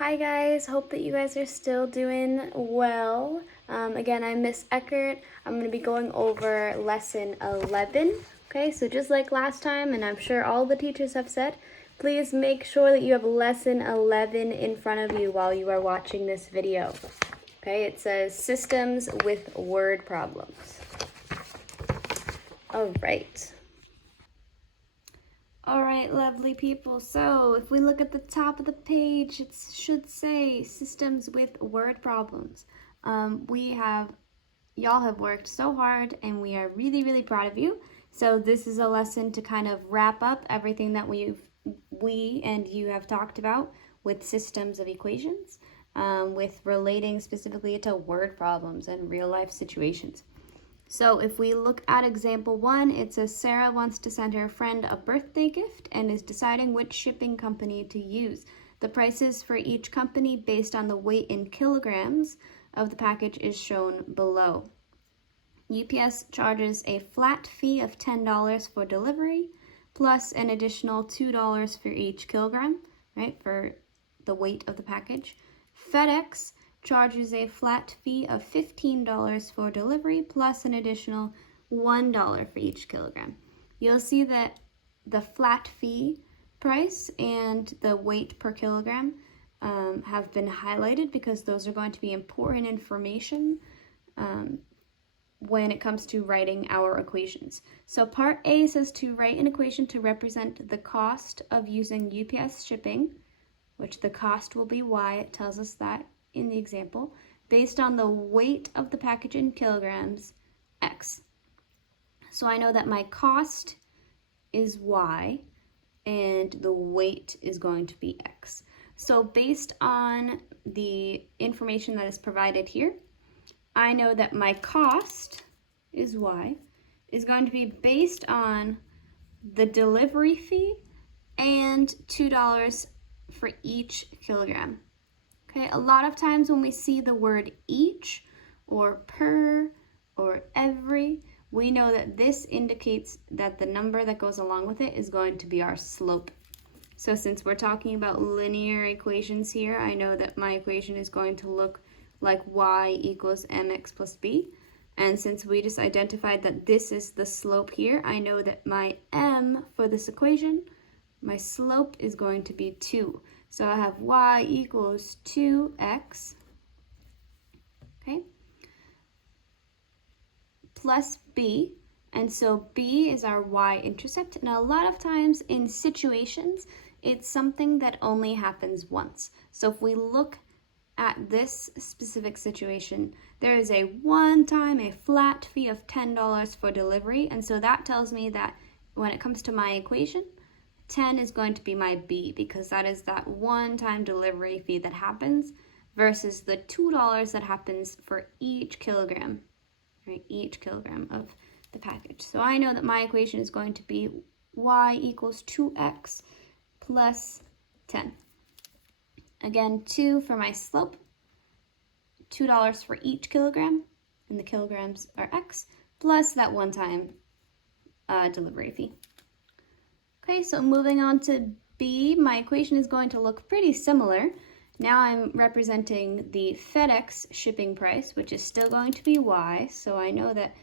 Hi guys, hope that you guys are still doing well. Again, I'm Miss Eckert. I'm going to be going over lesson 11. Okay, so just like last time, and I'm sure all the teachers have said, please make sure that you have lesson 11 in front of you while you are watching this video. Okay, it says systems with word problems. All right. All right, lovely people. So if we look at the top of the page, it should say systems with word problems. Y'all have worked so hard and we are really, really proud of you. So this is a lesson to kind of wrap up everything that we and you have talked about with systems of equations, with relating specifically to word problems and real life situations. So if we look at example 1, it says Sarah wants to send her friend a birthday gift and is deciding which shipping company to use. The prices for each company based on the weight in kilograms of the package is shown below. UPS charges a flat fee of $10 for delivery plus an additional $2 for each kilogram, right, for the weight of the package. FedEx charges a flat fee of $15 for delivery plus an additional $1 for each kilogram. You'll see that the flat fee price and the weight per kilogram have been highlighted because those are going to be important information when it comes to writing our equations. So part A says to write an equation to represent the cost of using UPS shipping, which the cost will be Y, it tells us that in the example, based on the weight of the package in kilograms, X. So I know that my cost is Y and the weight is going to be X. So based on the information that is provided here, I know that my cost is Y is going to be based on the delivery fee and $2 for each kilogram. Okay, a lot of times when we see the word each or per or every, we know that this indicates that the number that goes along with it is going to be our slope. So since we're talking about linear equations here, I know that my equation is going to look like y equals mx plus b. And since we just identified that this is the slope here, I know that my m for this equation, my slope is going to be 2. So I have y equals 2x, okay, plus b. And so b is our y-intercept. Now a lot of times in situations, it's something that only happens once. So if we look at this specific situation, there is a a flat fee of $10 for delivery. And so that tells me that when it comes to my equation, 10 is going to be my B because that is that one-time delivery fee that happens versus the $2 that happens for each kilogram, right? Each kilogram of the package. So I know that my equation is going to be y equals 2x plus 10. Again, 2 for my slope, $2 for each kilogram, and the kilograms are x, plus that one-time delivery fee. Okay, so moving on to B, my equation is going to look pretty similar. Now I'm representing the FedEx shipping price, which is still going to be Y, so I know that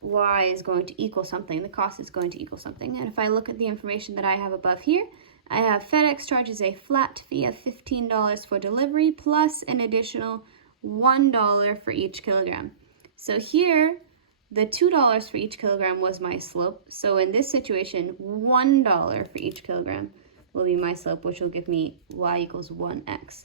Y is going to equal something, the cost is going to equal something. And if I look at the information that I have above here, I have FedEx charges a flat fee of $15 for delivery plus an additional $1 for each kilogram. So here, the $2 for each kilogram was my slope. So in this situation, $1 for each kilogram will be my slope, which will give me y equals 1x.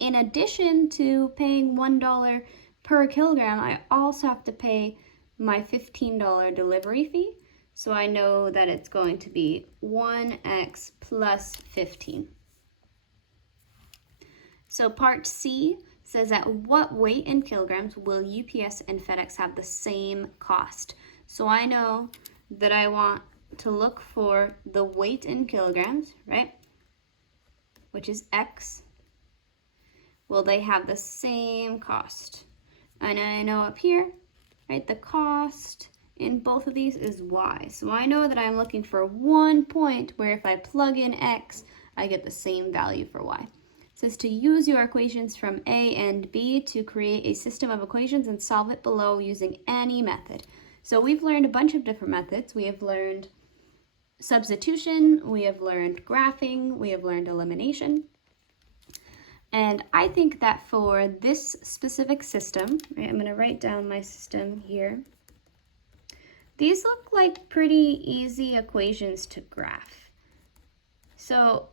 In addition to paying $1 per kilogram, I also have to pay my $15 delivery fee. So I know that it's going to be 1x plus 15. So part C says at what weight in kilograms will UPS and FedEx have the same cost? So I know that I want to look for the weight in kilograms, right? Which is X. Will they have the same cost? And I know up here, right, the cost in both of these is Y. So I know that I'm looking for one point where if I plug in X, I get the same value for Y. It says to use your equations from A and B to create a system of equations and solve it below using any method. So we've learned a bunch of different methods. We have learned substitution, we have learned graphing, we have learned elimination. And I think that for this specific system, right, I'm going to write down my system here. These look like pretty easy equations to graph. So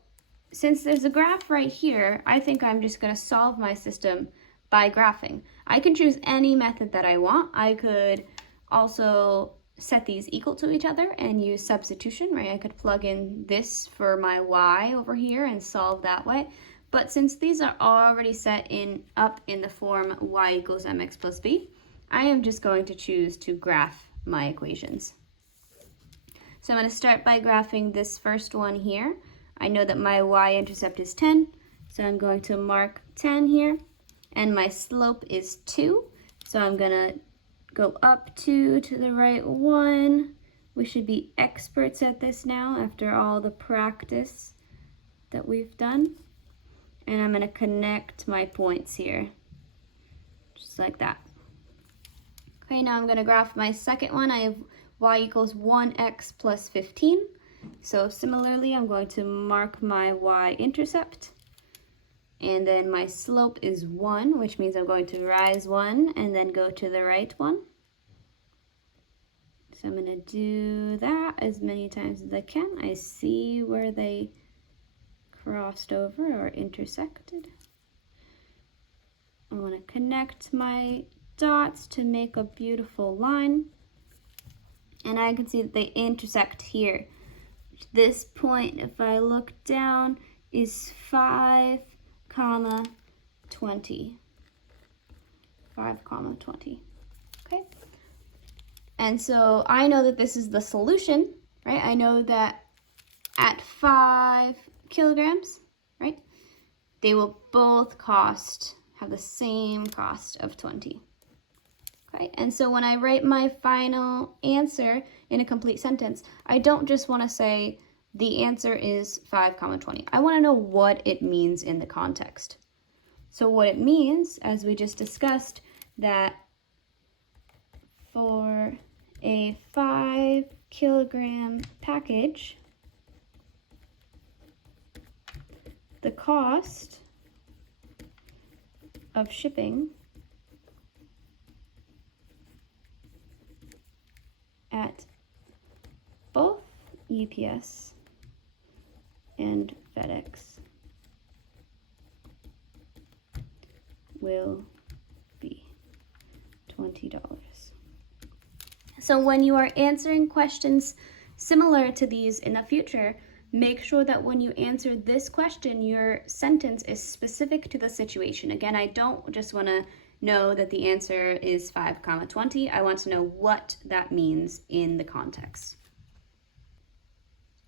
since there's a graph right here, I think I'm just going to solve my system by graphing. I can choose any method that I want. I could also set these equal to each other and use substitution, right? I could plug in this for my y over here and solve that way. But since these are already set up in the form y equals mx plus b, I am just going to choose to graph my equations. So I'm going to start by graphing this first one here. I know that my y-intercept is 10, so I'm going to mark 10 here, and my slope is 2, so I'm going to go up 2 to the right 1. We should be experts at this now after all the practice that we've done. And I'm going to connect my points here, just like that. Okay, now I'm going to graph my second one. I have y equals 1x plus 15. So similarly, I'm going to mark my y-intercept. And then my slope is 1, which means I'm going to rise 1 and then go to the right 1. So I'm going to do that as many times as I can. I see where they crossed over or intersected. I want to connect my dots to make a beautiful line. And I can see that they intersect here. This point, if I look down, is 5, 20. 5, 20. Okay? And so I know that this is the solution, right? I know that at 5 kilograms, right? They will both have the same cost of 20. Okay, and so when I write my final answer in a complete sentence, I don't just want to say the answer is 5, 20. I want to know what it means in the context. So what it means, as we just discussed, that for a 5 kilogram package, the cost of shipping at both UPS and FedEx will be $20. So when you are answering questions similar to these in the future, make sure that when you answer this question, your sentence is specific to the situation. Again, I don't just want to know that the answer is 5, 20. I want to know what that means in the context.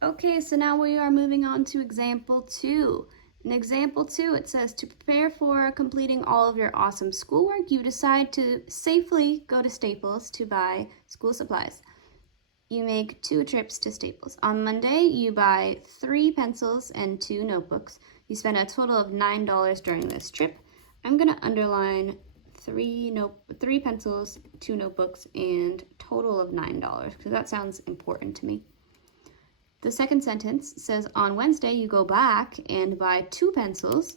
Okay, so now we are moving on to example 2. In example 2, it says, to prepare for completing all of your awesome schoolwork, you decide to safely go to Staples to buy school supplies. You make 2 trips to Staples. On Monday, you buy 3 pencils and 2 notebooks. You spend a total of $9 during this trip. I'm going to underline 3 pencils, 2 notebooks, and total of $9, because that sounds important to me. The second sentence says, on Wednesday, you go back and buy 2 pencils,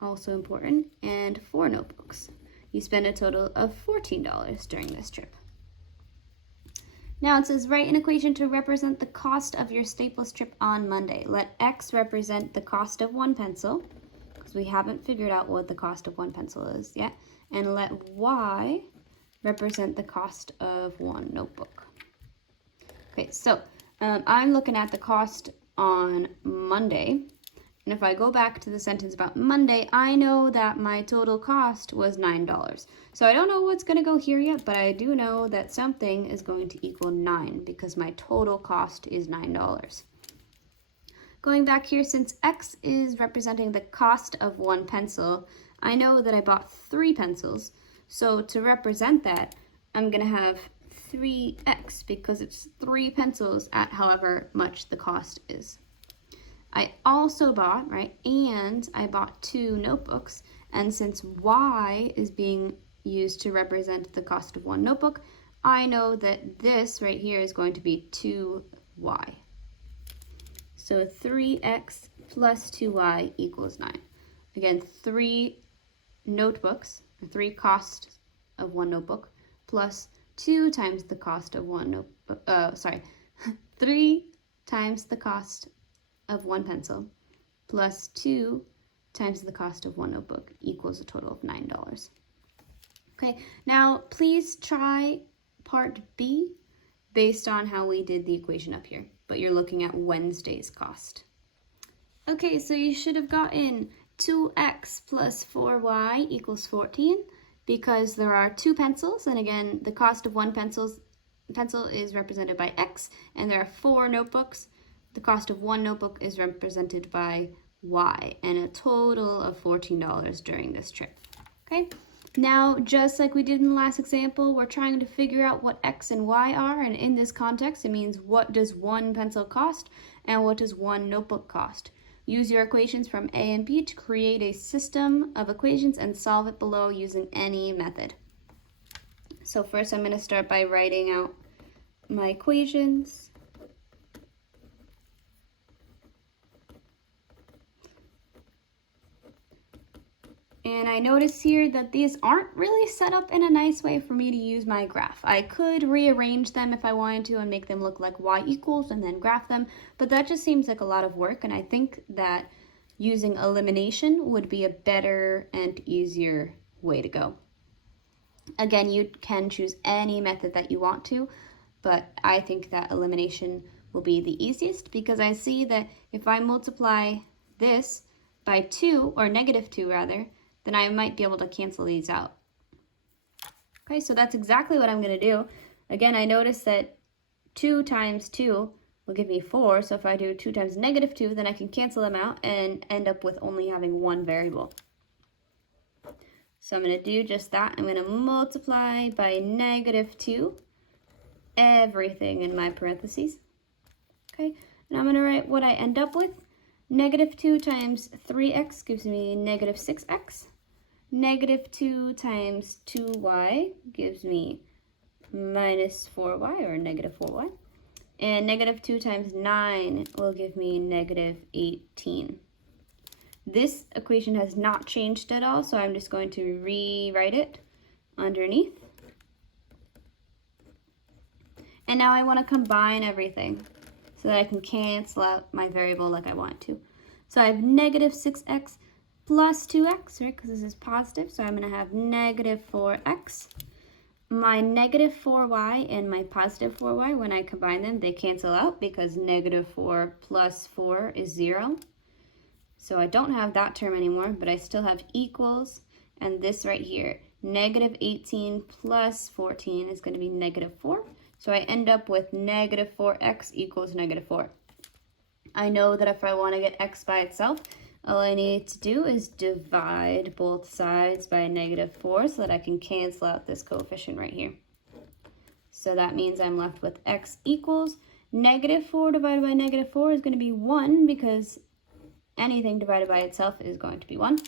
also important, and 4 notebooks. You spend a total of $14 during this trip. Now it says, write an equation to represent the cost of your Staples trip on Monday. Let X represent the cost of 1 pencil, because we haven't figured out what the cost of 1 pencil is yet, and let Y represent the cost of 1 notebook. Okay, so I'm looking at the cost on Monday, and if I go back to the sentence about Monday, I know that my total cost was $9. So I don't know what's going to go here yet, but I do know that something is going to equal 9 because my total cost is $9. Going back here, since X is representing the cost of 1 pencil, I know that I bought 3 pencils. So to represent that, I'm going to have 3x because it's 3 pencils at however much the cost is. I also bought, right, and I bought 2 notebooks. And since y is being used to represent the cost of 1 notebook, I know that this right here is going to be 2y. So 3x plus 2y equals 9. Again, 3 notebooks, or 3 costs of 1 notebook, plus 2 times the cost of 1 notebook, 3 times the cost of 1 pencil, plus 2 times the cost of 1 notebook equals a total of $9. Okay, now please try part B based on how we did the equation up here, but you're looking at Wednesday's cost. Okay, so you should have gotten 2x plus 4y equals 14 because there are 2 pencils, and again, the cost of 1 pencil is represented by x, and there are 4 notebooks. The cost of 1 notebook is represented by y, and a total of $14 during this trip. Okay, now just like we did in the last example, we're trying to figure out what x and y are, and in this context, it means what does 1 pencil cost and what does 1 notebook cost. Use your equations from A and B to create a system of equations and solve it below using any method. So first I'm going to start by writing out my equations. And I notice here that these aren't really set up in a nice way for me to use my graph. I could rearrange them if I wanted to and make them look like y equals and then graph them, but that just seems like a lot of work, and I think that using elimination would be a better and easier way to go. Again, you can choose any method that you want to, but I think that elimination will be the easiest because I see that if I multiply this by 2, or negative 2 rather, then I might be able to cancel these out. Okay, so that's exactly what I'm going to do. Again, I notice that 2 times 2 will give me 4, so if I do 2 times negative 2, then I can cancel them out and end up with only having 1 variable. So I'm going to do just that. I'm going to multiply by negative 2 everything in my parentheses. Okay, and I'm going to write what I end up with. Negative 2 times 3x gives me negative 6x. Negative 2 times 2y gives me minus 4y, or negative 4y. And negative 2 times 9 will give me negative 18. This equation has not changed at all, so I'm just going to rewrite it underneath. And now I want to combine everything so that I can cancel out my variable like I want to. So I have negative 6x plus 2x, right, because this is positive, so I'm going to have negative 4x. My negative 4y and my positive 4y, when I combine them, they cancel out because negative 4 plus 4 is 0. So I don't have that term anymore, but I still have equals, and this right here, negative 18 plus 14 is going to be negative 4. So I end up with negative 4x equals negative 4. I know that if I want to get x by itself, all I need to do is divide both sides by negative 4 so that I can cancel out this coefficient right here. So that means I'm left with x equals negative 4 divided by negative 4 is going to be 1, because anything divided by itself is going to be 1.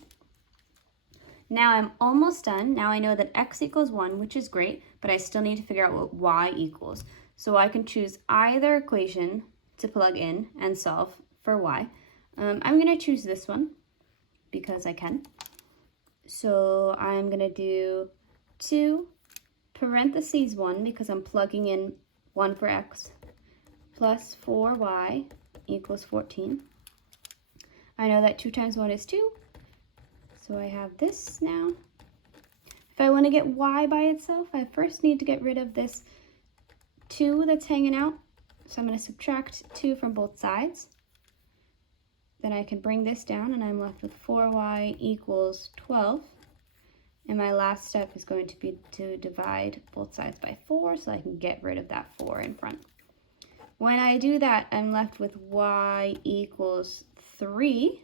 Now I'm almost done. Now I know that x equals 1, which is great, but I still need to figure out what y equals. So I can choose either equation to plug in and solve for y. I'm going to choose this one because I can. So I'm going to do 2 parentheses 1 because I'm plugging in 1 for x plus 4y equals 14. I know that 2 times 1 is 2. So I have this now. If I want to get y by itself, I first need to get rid of this 2 that's hanging out. So I'm going to subtract 2 from both sides. Then I can bring this down and I'm left with 4y equals 12. And my last step is going to be to divide both sides by 4 so I can get rid of that 4 in front. When I do that, I'm left with y equals 3.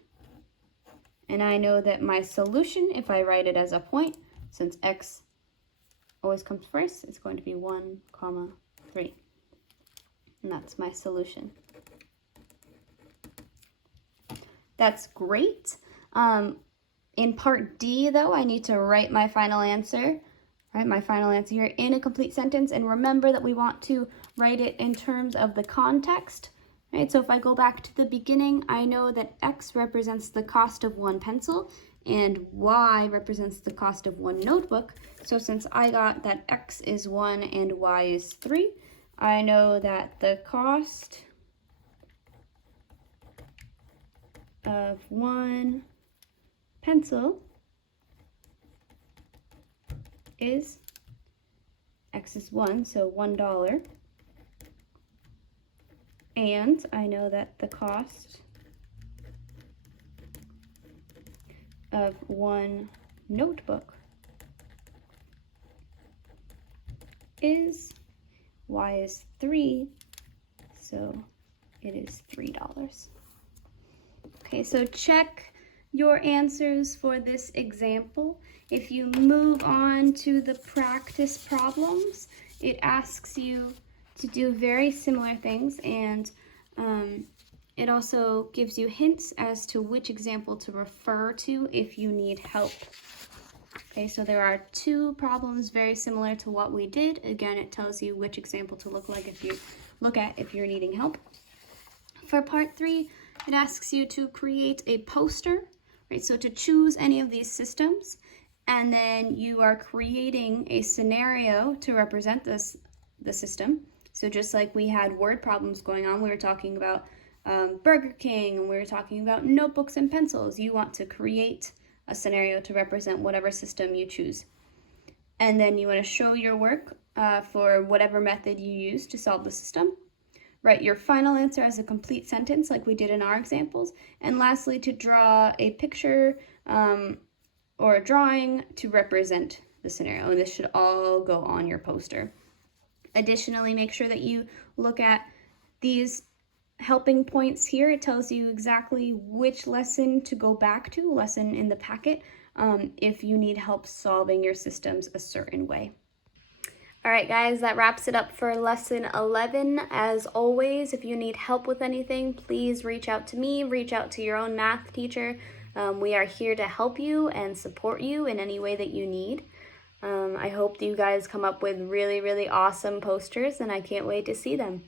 And I know that my solution, if I write it as a point, since x always comes first, it's going to be 1, 3. And that's my solution. That's great. In part D, though, I need to write my final answer. Right, my final answer here in a complete sentence. And remember that we want to write it in terms of the context. Right, so if I go back to the beginning, I know that X represents the cost of one pencil and Y represents the cost of one notebook. So since I got that X is 1 and Y is 3, I know that the cost of one pencil is X is 1, so $1. And I know that the cost of one notebook is Y is 3, so it is $3. Okay, so check your answers for this example. If you move on to the practice problems, it asks you to do very similar things, and it also gives you hints as to which example to refer to if you need help. Okay, so there are 2 problems very similar to what we did. Again, it tells you which example to look at if you're needing help. For part 3, it asks you to create a poster, right? So to choose any of these systems, and then you are creating a scenario to represent the system. So just like we had word problems going on, we were talking about Burger King, and we were talking about notebooks and pencils. You want to create a scenario to represent whatever system you choose. And then you want to show your work for whatever method you use to solve the system. Write your final answer as a complete sentence like we did in our examples. And lastly, to draw a picture or a drawing to represent the scenario. And this should all go on your poster. Additionally, make sure that you look at these helping points here. It tells you exactly which lesson to go back to, lesson in the packet, if you need help solving your systems a certain way. All right, guys, that wraps it up for lesson 11. As always, if you need help with anything, please reach out to me, reach out to your own math teacher. We are here to help you and support you in any way that you need. I hope that you guys come up with really, really awesome posters, and I can't wait to see them.